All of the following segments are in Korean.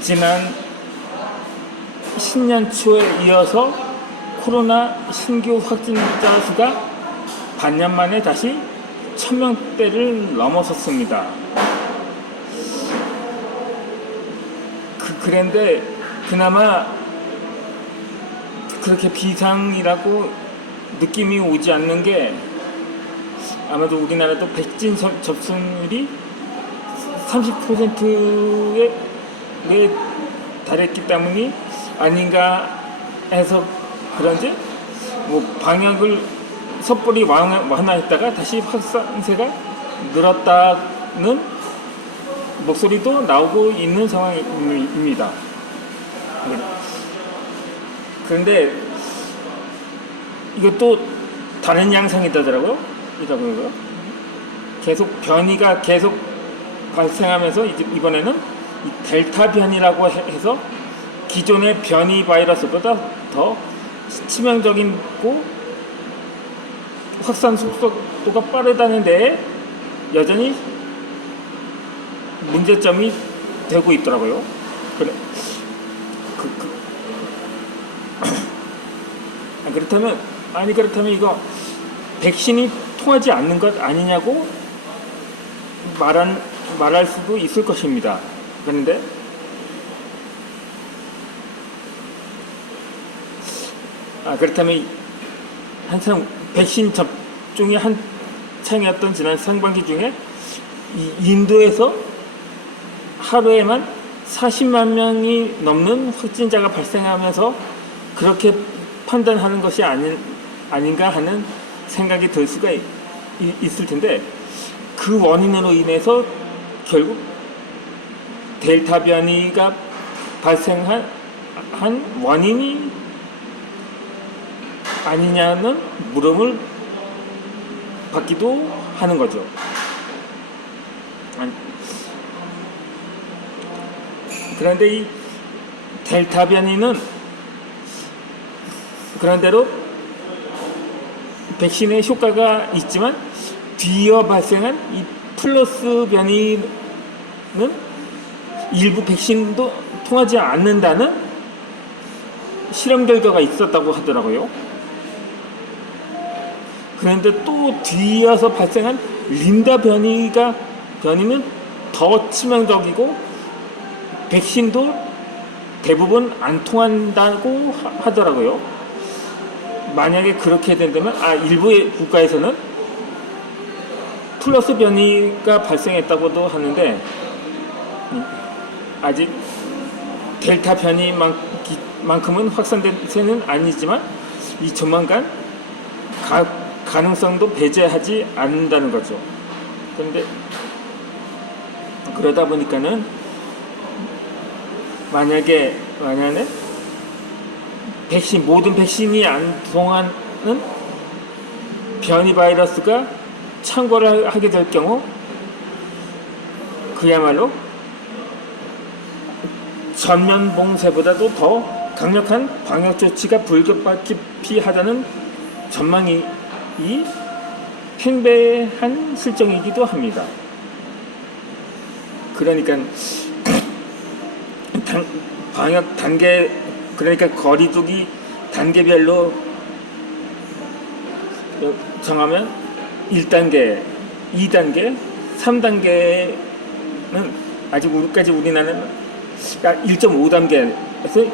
지난 신년 초에 이어서 코로나 신규 확진자 수가 반년 만에 다시 1000명대를 넘어섰습니다. 그런데 그나마 그렇게 비상이라고 느낌이 오지 않는 게 아마도 우리나라도 백신 접종률이 30%에 달했기 때문이 아닌가 해서 그런지 뭐 방역을 섣불리 완화했다가 다시 확산세가 늘었다는 목소리도 나오고 있는 상황입니다. 그런데 이것도 다른 양상이더라고요. 계속 변이가 계속 발생하면서 이번에는 이 델타 변이라고 해서 기존의 변이 바이러스보다 더 치명적이고 확산 속도가 빠르다는 데에 여전히 문제점이 되고 있더라고요. 그렇다면 이거 백신이 통하지 않는 것 아니냐고 말할 수도 있을 것입니다. 그런데 그렇다면 한참 백신 접종이 한창이었던 지난 상반기 중에 이 인도에서 하루에만 40만 명이 넘는 확진자가 발생하면서 그렇게 판단하는 것이 아닌가 하는 생각이 들 수가 있을 텐데, 그 원인으로 인해서 결국 델타 변이가 발생한 원인이 아니냐는 물음을 받기도 하는 거죠. 그런데 이 델타 변이는 그런대로 백신의 효과가 있지만 뒤이어 발생한 이 플러스 변이는 일부 백신도 통하지 않는다는 실험 결과가 있었다고 하더라고요. 그런데 또 뒤이어서 발생한 린다 변이는 더 치명적이고 백신도 대부분 안 통한다고 하더라고요. 만약에 그렇게 된다면 일부 국가에서는 플러스 변이가 발생했다고도 하는데 아직 델타 변이만큼은 확산된 세는 아니지만 이 조만간 가능성도 배제하지 않는다는 거죠. 그런데 그러다 보니까는 만약에 모든 백신이 안 통하는 변이 바이러스가 창궐을 하게 될 경우 그야말로 전면 봉쇄보다도 더 강력한 방역 조치가 불가피하다는 전망이 팽배한 실정이기도 합니다. 그러니까 방역 단계, 그러니까 거리두기 단계별로 정하면 1단계, 2단계, 3단계는 아직까지 우리나라는 1.5단계에서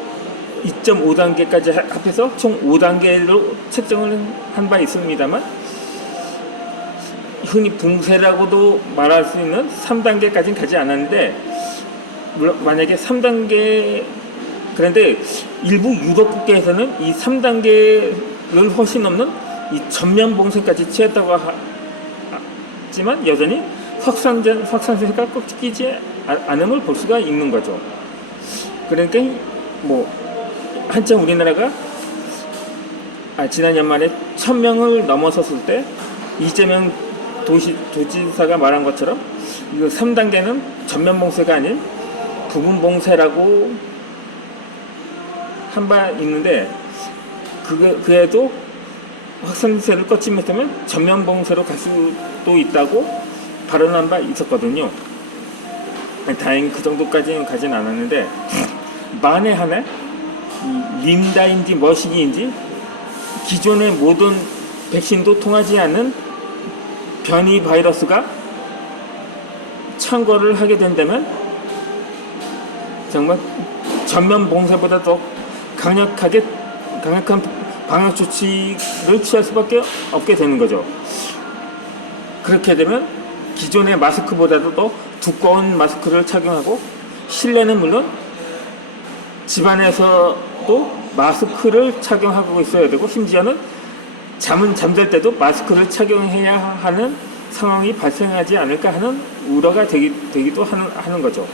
2.5단계까지 합해서 총 5단계로 책정을 한 바 있습니다만, 흔히 붕세라고도 말할 수 있는 3단계까지는 가지 않았는데, 만약에 3단계, 그런데 일부 유럽 국가에서는 이 3단계를 훨씬 넘는 이 전면 봉쇄까지 취했다고 하지만 여전히 확산세가 꺾이지 않음을 볼 수가 있는 거죠. 그러니까 한참 우리나라가 지난 연말에 1000명을 넘어섰을 때 이재명 도지사가 말한 것처럼 이거 3단계는 전면 봉쇄가 아닌 부분 봉쇄라고 한 바 있는데, 그에도 확산세를 꺾지 못하면 전면 봉쇄로 갈 수도 있다고 발언한 바 있었거든요. 다행히 그 정도까지는 가진 않았는데, 만에 하나 림다인지 머시기인지 기존의 모든 백신도 통하지 않는 변이 바이러스가 창궐을 하게 된다면 정말 전면 봉쇄보다 더 강력한 방역 조치를 취할 수밖에 없게 되는 거죠. 그렇게 되면 기존의 마스크보다도 더 두꺼운 마스크를 착용하고, 실내는 물론 집안에서도 마스크를 착용하고 있어야 되고, 심지어는 잠잘 때도 마스크를 착용해야 하는 상황이 발생하지 않을까 하는 우려가 되기도 하는 거죠.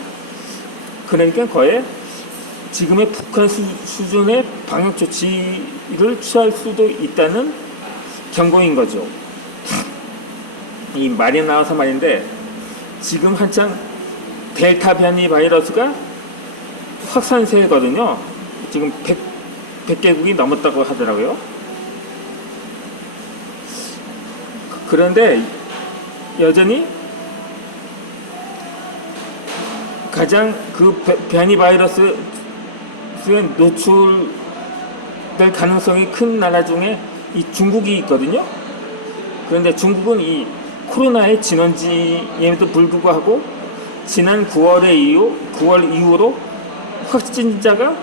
그러니까 거의 지금의 북한 수준의 방역 조치를 취할 수도 있다는 경고인 거죠. 이 말이 나와서 말인데, 지금 한창 델타 변이 바이러스가 확산세거든요. 지금 100개국이 넘었다고 하더라고요. 그런데 여전히 가장 그 변이 바이러스에 노출될 가능성이 큰 나라 중에 이 중국이 있거든요. 그런데 중국은 이 코로나의 진원지임에도 불구하고 지난 9월 이후로 확진자가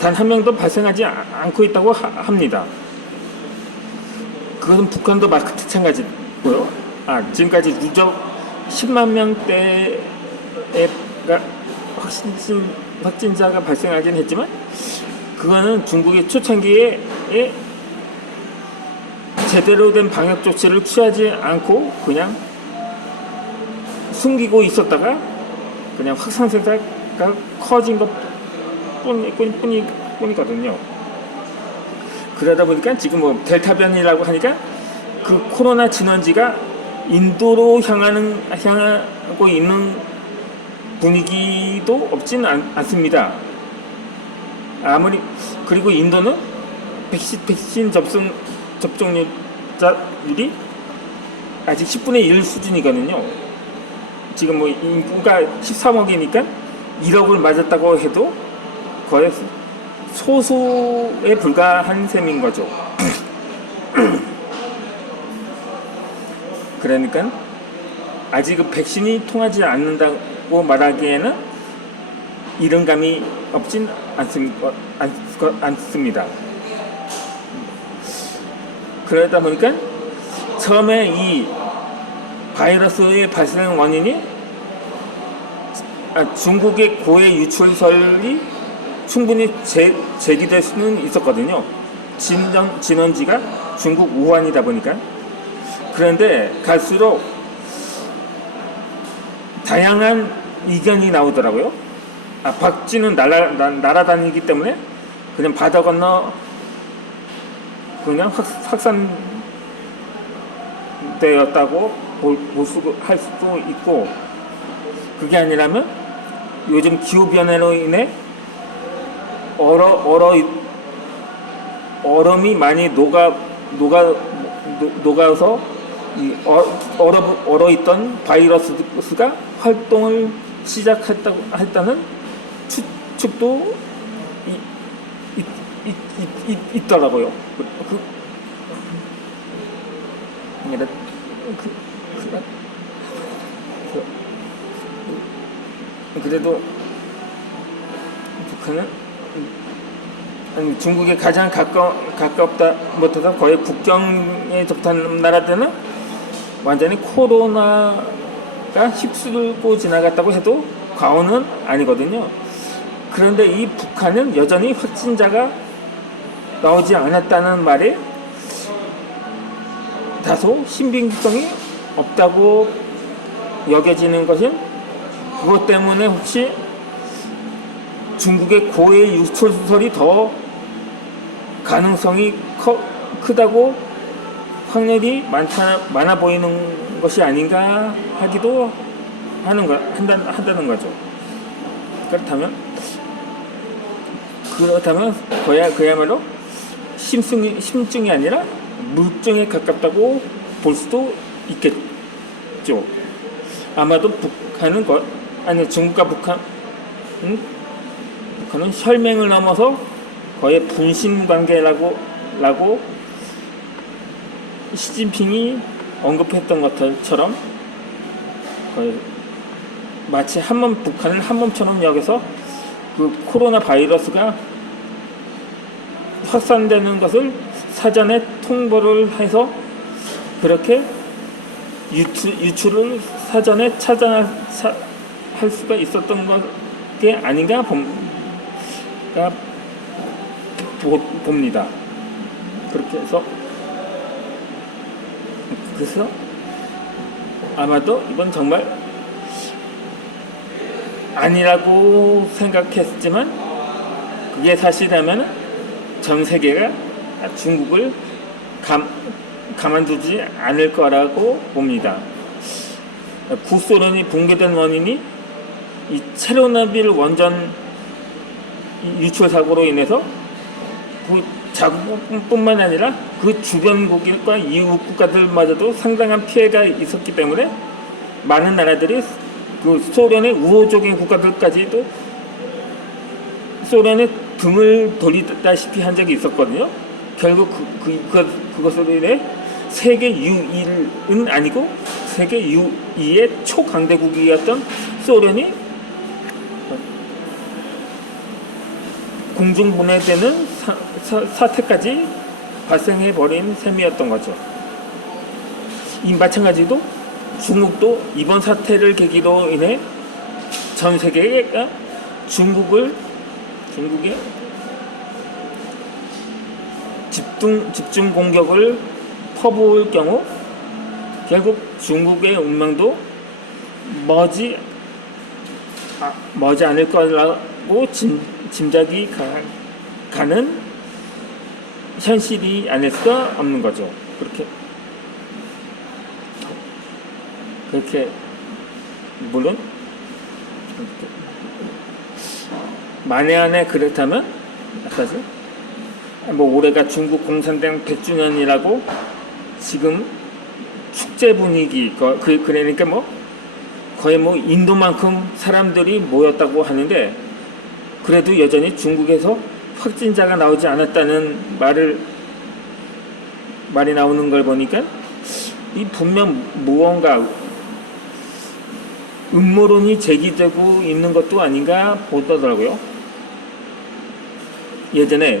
단 한 명도 발생하지 않고 있다고 합니다. 그것은 북한도 마찬가지고요. 지금까지 누적 10만 명대의 확진자가 발생하긴 했지만, 그거는 중국의 초창기에 제대로 된 방역 조치를 취하지 않고 그냥 숨기고 있었다가 그냥 확산세가 커진 것 뿐이거든요. 그러다 보니까 지금 뭐 델타 변이라고 하니까 그 코로나 진원지가 인도로 향하고 있는 분위기도 없진 않습니다. 그리고 인도는 백신 접종률이 아직 10분의 1 수준이거든요. 지금 뭐 인구가 13억이니까 1억을 맞았다고 해도 거의 소수에 불과한 셈인 거죠. 그러니까 아직 그 백신이 통하지 않는다고 말하기에는 이른감이 없진 않습니다. 그러다 보니까 처음에 이 바이러스의 발생 원인이 중국의 고해 유출설이 충분히 제기될 수는 있었거든요. 진원지가 중국 우한이다 보니까. 그런데 갈수록 다양한 의견이 나오더라고요. 박쥐는 날아다니기 때문에 그냥 바다 건너 그냥 확산되었다고 할 수도 있고, 그게 아니라면 요즘 기후변화로 인해 얼음이 많이 녹아서 얼어있던 바이러스가 활동을 시작했다는 추측도 있더라고요. 그래도 북한은 중국에 가장 가깝다 못해서 거의 국경에 접한 나라들은 완전히 코로나가 휩쓸고 지나갔다고 해도 과언은 아니거든요. 그런데 이 북한은 여전히 확진자가 나오지 않았다는 말에 다소 신빙성이 없다고 여겨지는 것은, 그것 때문에 혹시 중국의 고해 유출설이 더 가능성이 크다고 확률이 많아 보이는 것이 아닌가 하기도 한다는 거죠. 그렇다면 그야말로 심증이 아니라 물증에 가깝다고 볼 수도 있겠죠. 아마도 북한은 아니 중국과 북한은 혈맹을 넘어서 거의 분신 관계라고 시진핑이 언급했던 것처럼 거의 마치 북한을 한 몸처럼 여겨서 그 코로나 바이러스가 확산되는 것을 사전에 통보를 해서 그렇게 유출을 사전에 할 수가 있었던 게 아닌가 봅니다. 그렇게 해서 그래서 아마도 이번 정말 아니라고 생각했지만 그게 사실이라면 전 세계가 중국을 가만두지 않을 거라고 봅니다. 구소련이 붕괴된 원인이 이 체르노빌 원전 유출 사고로 인해서 그 자국뿐만 아니라 그 주변국과 이웃 국가들마저도 상당한 피해가 있었기 때문에 많은 나라들이 그 소련의 우호적인 국가들까지도 소련의 등을 돌리다시피 한 적이 있었거든요. 결국 그것으로 인해 세계 U1은 아니고 세계 U2의 초강대국이었던 소련이 공중 분해되는 사태까지 발생해버린 셈이었던 거죠. 이 마찬가지로 중국도 이번 사태를 계기로 인해 전 세계가 중국의 집중 공격을 퍼부을 경우 결국 중국의 운명도 머지 않을 거라고 짐작이 가는 현실이 아닐 수가 없는 거죠. 그렇게 물론 만에 안에 그렇다면 사실 올해가 중국 공산당 100주년이라고 지금 축제 분위기 그러니까 거의 인도만큼 사람들이 모였다고 하는데 그래도 여전히 중국에서 확진자가 나오지 않았다는 말이 나오는 걸 보니까 이 분명 무언가 음모론이 제기되고 있는 것도 아닌가 보더라고요. 예전에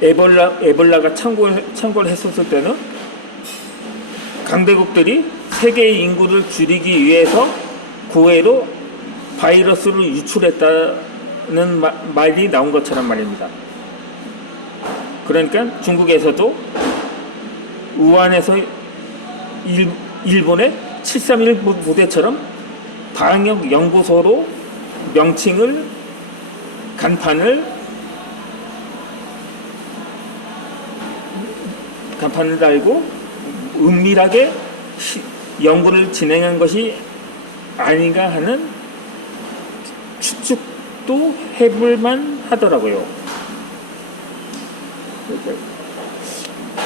에볼라가 창궐을 했었을 때는 강대국들이 세계의 인구를 줄이기 위해서 고의로 바이러스를 유출했다는 말이 나온 것처럼 말입니다. 그러니까 중국에서도 우한에서 일본의 731 부대처럼 방역 연구소로 간판을 달고 은밀하게 연구를 진행한 것이 아닌가 하는 추측도 해볼만 하더라고요.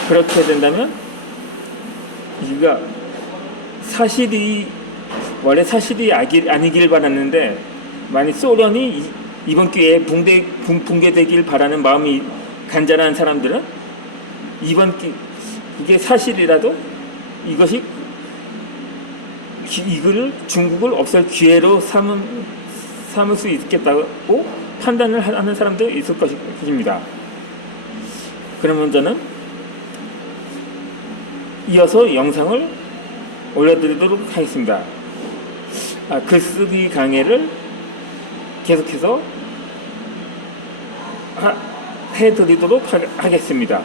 그렇게 된다면 이가 원래 사실이 아니길 바랐는데 만약 소련이 이번 기회에 붕괴되길 바라는 마음이 간절한 사람들은 이게 사실이라도 이걸 중국을 없앨 기회로 삼을 수 있겠다고 판단을 하는 사람도 있을 것입니다. 그러면 저는 이어서 영상을 올려드리도록 하겠습니다. 글쓰기 강의를 계속해서 해드리도록 하겠습니다.